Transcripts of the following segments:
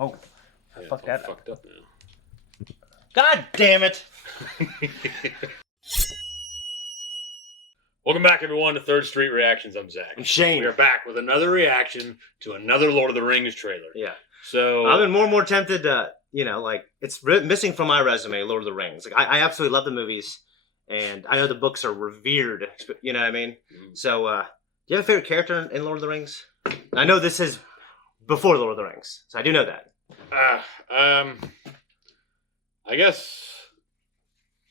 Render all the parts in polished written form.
Oh, I fucked that up. Fucked up now. God damn it! Welcome back, everyone, to Third Street Reactions. I'm Zach. I'm Shane. We are back with another reaction to another Lord of the Rings trailer. Yeah. So I've been more and more tempted to, it's missing from my resume, Lord of the Rings. Like, I absolutely love the movies, and I know the books are revered, you know what I mean? So, do you have a favorite character in Lord of the Rings? I know this is before Lord of the Rings, so I do know that. I guess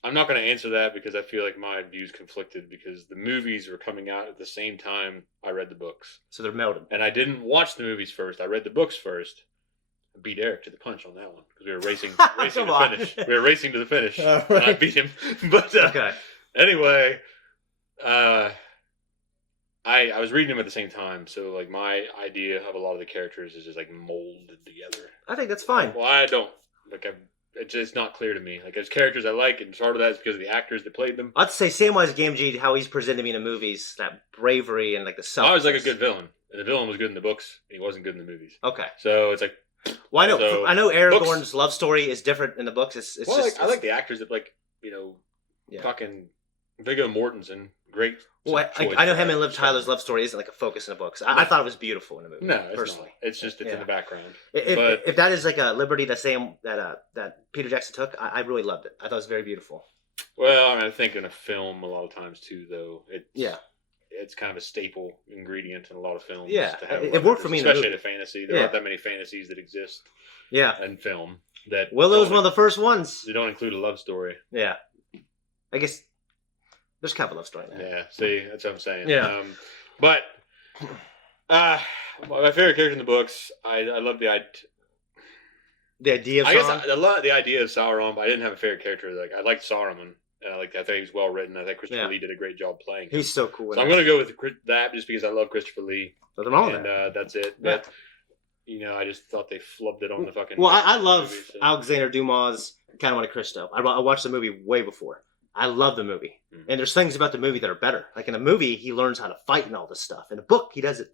I'm not going to answer that because I feel like my views conflicted because the movies were coming out at the same time I read the books. So they're melded. And I didn't watch the movies first. I read the books first. I beat Eric to the punch on that one because we were racing to the finish. We were racing to the finish. Right. And I beat him. But okay. Anyway, I was reading them at the same time, so like my idea of a lot of the characters is just like molded together. I think that's fine. Well, I don't like. It's just not clear to me. Like, there's characters I like, and part of that is because of the actors that played them. I'd say Samwise Gamgee, how he's presented me in the movies, that bravery and like the self. I was like a good villain, and the villain was good in the books, and he wasn't good in the movies. Okay. So it's like, well, I know Aragorn's books, love story is different in the books. I like the actors that fucking Viggo Mortensen. Great. Well, I know him and Liv Tyler's love story isn't like a focus in the books. I thought it was beautiful in the movie. No, it's personally, not. It's just in the background. If that is like a liberty that Peter Jackson took, I really loved it. I thought it was very beautiful. Well, I mean, I think in a film a lot of times too, though. It's kind of a staple ingredient in a lot of films. Yeah, to have it worked for me. Especially in a fantasy. There aren't that many fantasies that exist. Yeah. In film. That Willow was one of the first ones. They don't include a love story. Yeah. I guess there's kind of a love story there. Yeah, see, that's what I'm saying. Yeah. But my favorite character in the books, I love the idea of Sauron? I guess I love the idea of Sauron, but I didn't have a favorite character. Like, I liked Saruman. I think he was well written. I think Christopher Lee did a great job playing him. He's so cool. So I'm going to go with that just because I love Christopher Lee. Nothing wrong with that. That's it. But, I just thought they flubbed it on the fucking... Well, I love Alexander Dumas' Count of Monte Cristo. I watched the movie way before. I love the movie. And there's things about the movie that are better. Like in the movie, he learns how to fight and all this stuff. In the book, he doesn't.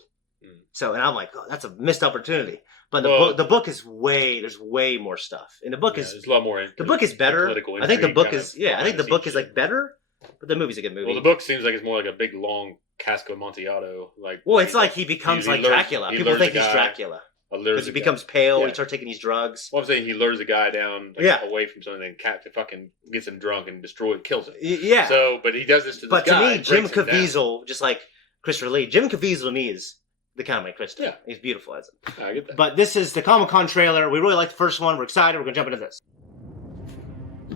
So, and I'm like, oh, that's a missed opportunity. But the book is there's way more stuff. And the book there's a lot more. The book is better. I think the book is, I think the book is like better, but the movie's a good movie. Well, the book seems like it's more like a big, long Cask of Amontillado. Well, it's like he becomes like Dracula. People think he's Dracula. Because he becomes pale, he starts taking these drugs. Well, I'm saying he lures a guy down away from something and fucking gets him drunk and kills him. Yeah. So, but he does this to this guy. But to me, Jim Caviezel, just like Christopher Lee, Jim Caviezel to me is the Count of Monte Cristo. Yeah. He's beautiful as it. I get that. But this is the Comic-Con trailer. We really liked the first one. We're excited. We're going to jump into this.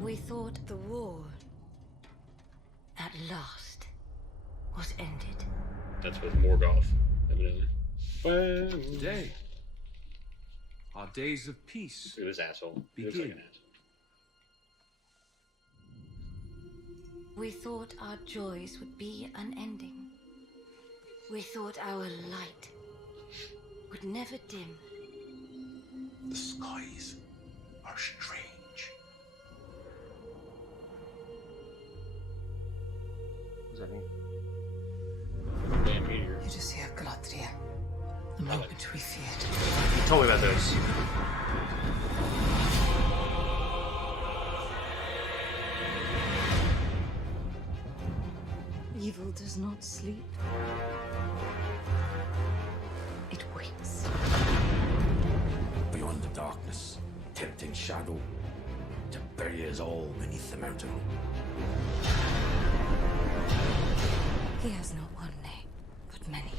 We thought the war, at last, was ended. That's with Morgoth, evidently. Today, our days of peace. It was asshole. Begin. We thought our joys would be unending. We thought our light would never dim. The skies are strange. What does that mean? Damn meteor. You just hear Galadriel. The moment we feared. You told me about this. Evil does not sleep. It waits. Beyond the darkness, tempting shadow to bury us all beneath the mountain. He has not one name, but many.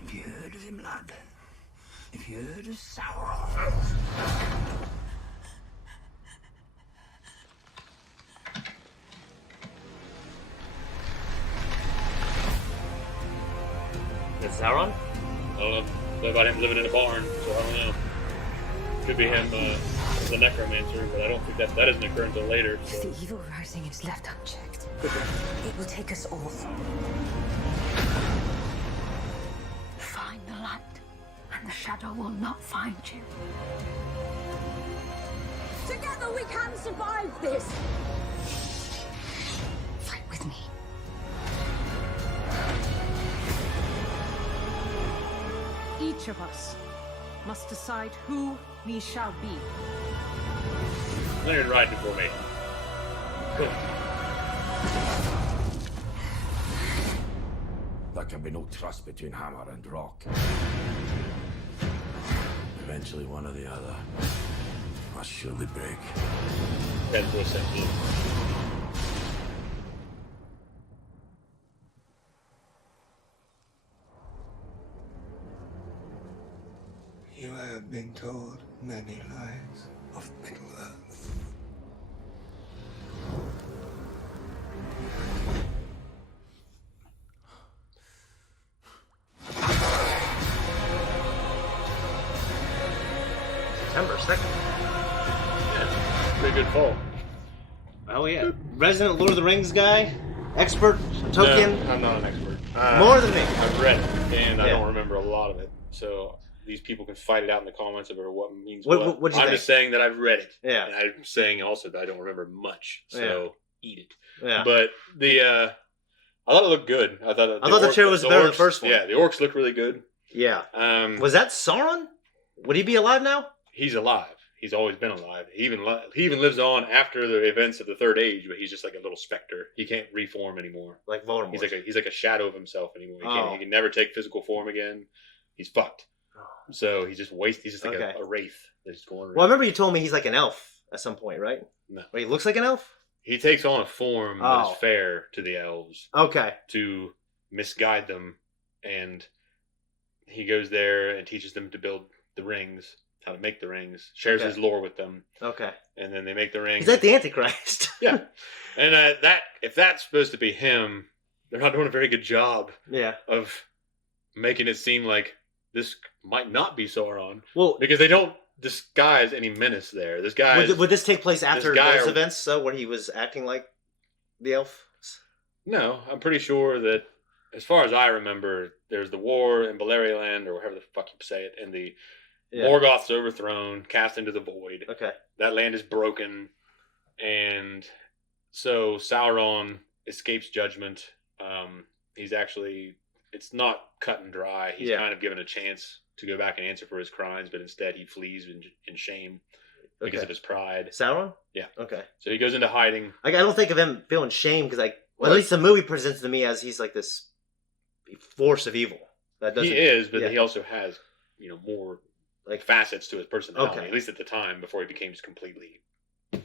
Have you heard of him, lad? Have you heard of Sauron? That's Sauron? I don't know. What about him living in a barn? So I don't know. Could be him as a necromancer, but I don't think that doesn't occur until later. So. If the evil rising is left unchecked, it will take us all. Find the light, and the shadow will not find you. Together we can survive this! Fight with me. each of us must decide who we shall be. Leonard, ride before me. Cool. There can be no trust between hammer and rock. Eventually, one or the other must surely break. That's for a second. You have been told many lies of Middle-earth. September 2nd. Yeah, pretty good fall. Oh yeah. Resident Lord of the Rings guy? Expert? Token? No, I'm not an expert. More than me. I've read it, and I Yeah. don't remember a lot of it. So these people can fight it out in the comments about what means What- what. what'd you I'm think? just saying that I've read it. Yeah. And I'm saying also that I don't remember much. So eat it. Yeah. But I thought it looked good. I thought the trailer was better than the first one. Yeah, the orcs look really good. Yeah. Was that Sauron? Would he be alive now? He's alive. He's always been alive. He even lives on after the events of the Third Age, but he's just like a little specter. He can't reform anymore. Like Voldemort. He's like a shadow of himself anymore. Oh. He can never take physical form again. He's fucked. So he's just He's just like Okay. a wraith that's going around. Well, I remember you told me he's like an elf at some point, right? No. Wait, he looks like an elf? He takes on a form that Oh. is fair to the elves Okay. to misguide them, and he goes there and teaches them to build the rings, how to make the rings, shares Okay. his lore with them, Okay. and then they make the rings. He's like the Antichrist. Yeah. And if that's supposed to be him, they're not doing a very good job Yeah. of making it seem like this might not be Sauron. Well, because they don't disguise any menace there. This guy would this take place after this guy- those events, so where he was acting like the elf? No, I'm pretty sure that, as far as I remember, there's the war in Beleriand, or however the fuck you say it, and the Yeah. Morgoth's overthrown, cast into the void. Okay. That land is broken, and so Sauron escapes judgment. It's not cut and dry. He's kind of given a chance to go back and answer for his crimes, but instead he flees in shame because of his pride. Sauron? Yeah. Okay. So he goes into hiding. I don't think of him feeling shame because at least the movie presents to me as he's like this force of evil. That doesn't. He is, but yeah. he also has, more like facets to his personality. Okay. At least at the time, before he became just completely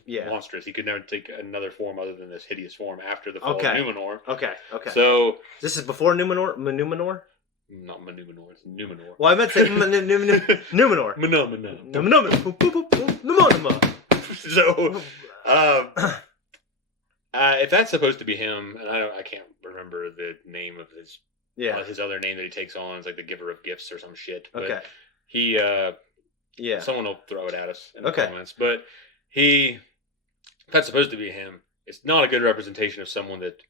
Yeah. monstrous. He could never take another form other than this hideous form after the fall Okay. of Numenor. Okay. So this is before Numenor. Numenor. not Numenor. It's Numenor. Well, I meant to say Numenor. Numenor. So, if that's supposed to be him, and I can't remember the name of his. Yeah. His other name that he takes on is like the Giver of Gifts or some shit. But Okay. He. Yeah. Someone will throw it at us in the Okay. comments, but if that's supposed to be him, it's not a good representation of someone that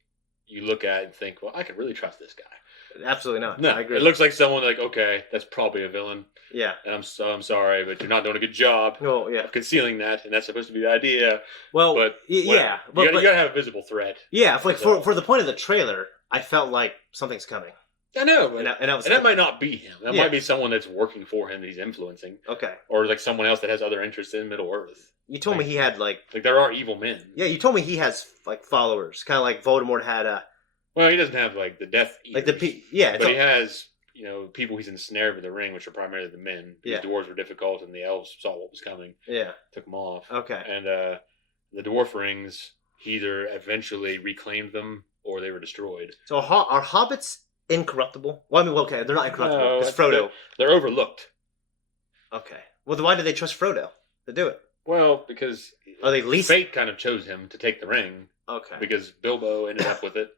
you look at and think, well, I could really trust this guy. Absolutely not. No, I agree. it looks like someone like, okay, that's probably a villain. Yeah. And I'm sorry, but you're not doing a good job of concealing that, and that's supposed to be the idea. Well, but yeah, you gotta have a visible threat. Yeah, for the point of the trailer, I felt like something's coming. I know, but, and that might not be him. That Yeah. might be someone that's working for him that he's influencing. Okay. Or like someone else that has other interests in Middle Earth. You told me he had like there are evil men. Yeah, you told me he has like followers, kind of like Voldemort had a. Well, he doesn't have like the Death Eaters, like but he has people he's ensnared with the ring, which are primarily the men. Yeah. The dwarves were difficult, and the elves saw what was coming. Yeah. Took them off. Okay. And the dwarf rings, he either eventually reclaimed them or they were destroyed. So are hobbits incorruptible? Well, I mean, okay, they're not incorruptible. No, It's Frodo. They're overlooked. Okay. Well, then why did they trust Frodo to do it? Well, because fate kind of chose him to take the ring. Okay. Because Bilbo ended up with it.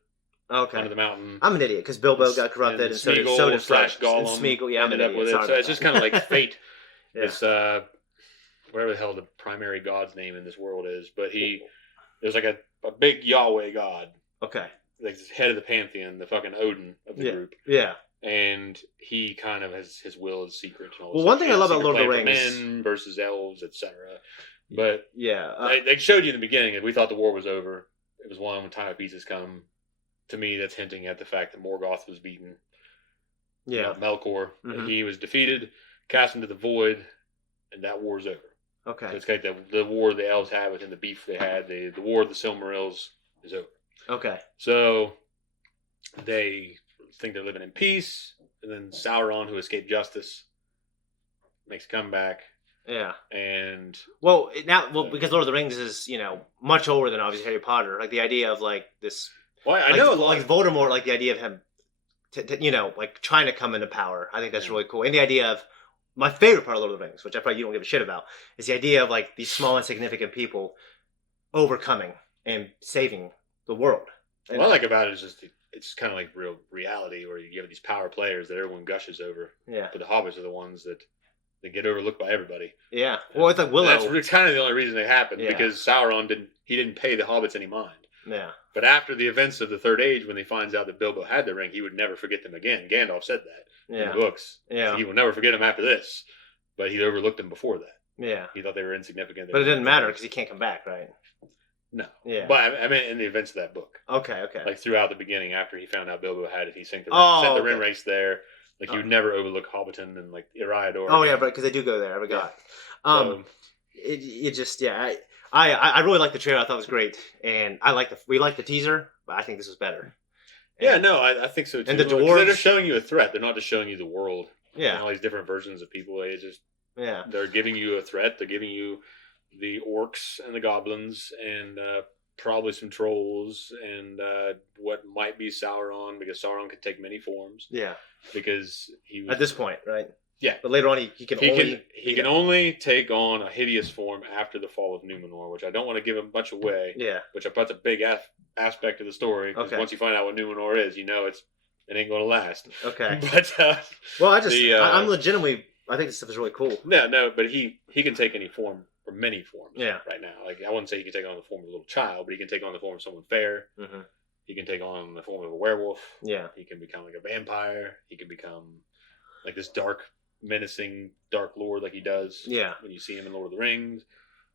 Okay. Under the mountain. I'm an idiot because Bilbo got corrupted and so did Gollum. Smeagol. Yeah, I'm an ended up idiot. with it. Sorry So about it's just that. kind of like fate. Yeah. It's whatever the hell the primary god's name in this world is, but there's like a big Yahweh god. Okay. Like the head of the pantheon, the fucking Odin of the group. Yeah. And he kind of has his will is secret. And all Well, this one stuff. thing I love about Secret Lord of the plan for Rings- men versus elves, etc. But yeah, they showed you in the beginning that we thought the war was over. It was one when time of peace has come. To me, that's hinting at the fact that Morgoth was beaten. Yeah. Melkor. Mhm. He was defeated, cast into the void, and that war's over. Okay. So it's like the war the elves had within the beef they had. The war of the Silmarils is over. Okay. So they think they're living in peace, and then Sauron, who escaped justice, makes a comeback. Yeah. And because Lord of the Rings is much older than obviously Harry Potter. Like the idea of like this. Well, I know like Voldemort, like the idea of him, like trying to come into power. I think that's really cool. And the idea of my favorite part of Lord of the Rings, which I probably you don't give a shit about, is the idea of like these small insignificant people overcoming and saving the world. And what I like about it is just it's kind of like real reality, where you have these power players that everyone gushes over. Yeah. But the hobbits are the ones that get overlooked by everybody. Yeah. Well, it's like Willow. That's kind of the only reason they happened, Yeah. because Sauron didn't pay the hobbits any mind. Yeah. But after the events of the Third Age, when he finds out that Bilbo had the ring, he would never forget them again. Gandalf said that in the books. Yeah. He will never forget them after this. But he overlooked them before that. Yeah. He thought they were insignificant. But it didn't matter because he can't come back, right? No. Yeah. But I mean, in the events of that book. Okay. Like throughout the beginning, after he found out Bilbo had it, he sent the ring race there. Like he would never overlook Hobbiton and like Eriador. Oh yeah, but because they do go there. I forgot. Yeah. It just I really liked the trailer. I thought it was great, and we liked the teaser, but I think this was better. Yeah, no, I think so too. And the dwarves, they're just showing you a threat. They're not just showing you the world. Yeah, and all these different versions of people. Yeah, they're giving you a threat. They're giving you the orcs and the goblins and probably some trolls and what might be Sauron, because Sauron could take many forms. Yeah, because he was, at this point, right? Yeah, but later on he can only take on a hideous form after the fall of Numenor, which I don't want to give him much away. Yeah, which I thought a big aspect of the story. Okay. Once you find out what Numenor is, it ain't going to last. Okay, but I'm legitimately. I think this stuff is really cool. No, but he can take any form, or many forms. Yeah. Right now, like I wouldn't say he can take on the form of a little child, but he can take on the form of someone fair. Mm-hmm. He can take on the form of a werewolf. Yeah. He can become like a vampire. He can become like this dark, menacing dark lord, like he does. Yeah. When you see him in Lord of the Rings.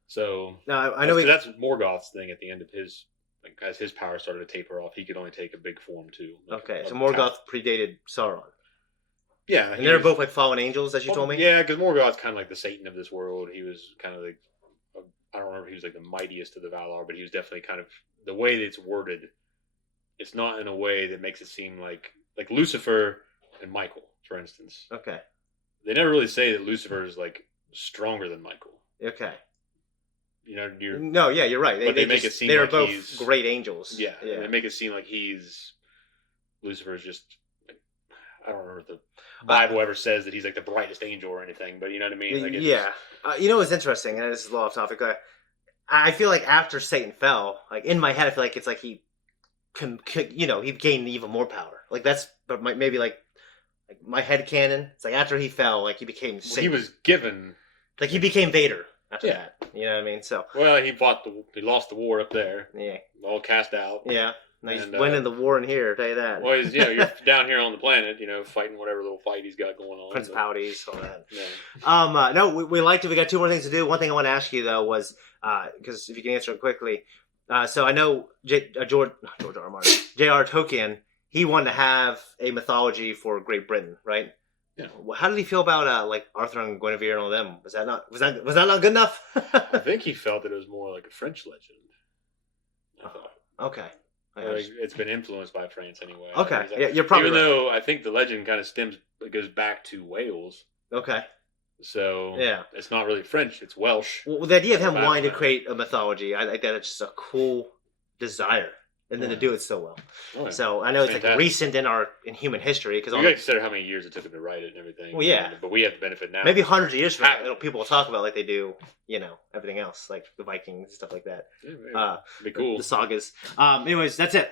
So now I know that's Morgoth's thing at the end of his. Like, as his power started to taper off, he could only take a big form too. Okay, so Morgoth predated Sauron. Yeah, and they're both like fallen angels, as you told me. Yeah, because Morgoth's kind of like the Satan of this world. He was kind of like, I don't remember if he was like the mightiest of the Valar, but he was definitely kind of the way that it's worded. It's not in a way that makes it seem like Lucifer and Michael, for instance. Okay. They never really say that Lucifer is like stronger than Michael. Okay. You're right. But they make it seem they're like both he's great angels. Yeah, they make it seem like Lucifer's just. I don't remember if the Bible ever says that he's like the brightest angel or anything, but you know what I mean? Like what's interesting, and this is a little off topic. I feel like after Satan fell, like in my head, I feel like it's like he he gained even more power. Like that's, but maybe like my head canon. It's like after he fell, like he became Satan. He was given, like he became Vader after that. You know what I mean? So he lost the war up there. Yeah, all cast out. Yeah. Now he's winning the war in here, I'll tell you that. Well, you're down here on the planet, fighting whatever little fight he's got going on. Principalities, all that. Yeah. No, we liked it. We got two more things to do. One thing I want to ask you, though, was, because if you can answer it quickly. So I know J.R. Tolkien, he wanted to have a mythology for Great Britain, right? Yeah. How did he feel about like Arthur and Guinevere and all them? Was that not good enough? I think he felt that it was more like a French legend. I thought. Okay. It's been influenced by France anyway. Okay, yeah, you're probably even though I think the legend kind of goes back to Wales. Okay. So it's not really French; it's Welsh. Well, the idea of him wanting to create a mythology, I think that's just a cool desire, and then to do it so well. Oh, yeah. So I know it's like recent in human history because you got to consider how many years it took him to write it and everything. Well, yeah, but we have the benefit now. Maybe hundreds of years from now, people will talk about like they do, everything else, like the Vikings and stuff like that. Yeah, be cool. The sagas. Anyways, that's it.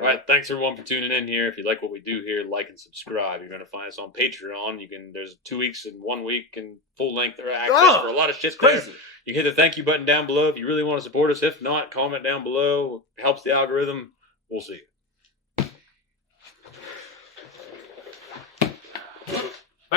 All right, thanks everyone for tuning in here. If you like what we do here, like and subscribe. You're going to find us on Patreon. There's 2 weeks and 1 week and full length access for a lot of shit there. Crazy. You can hit the thank you button down below if you really want to support us. If not, comment down below. It helps the algorithm. We'll see.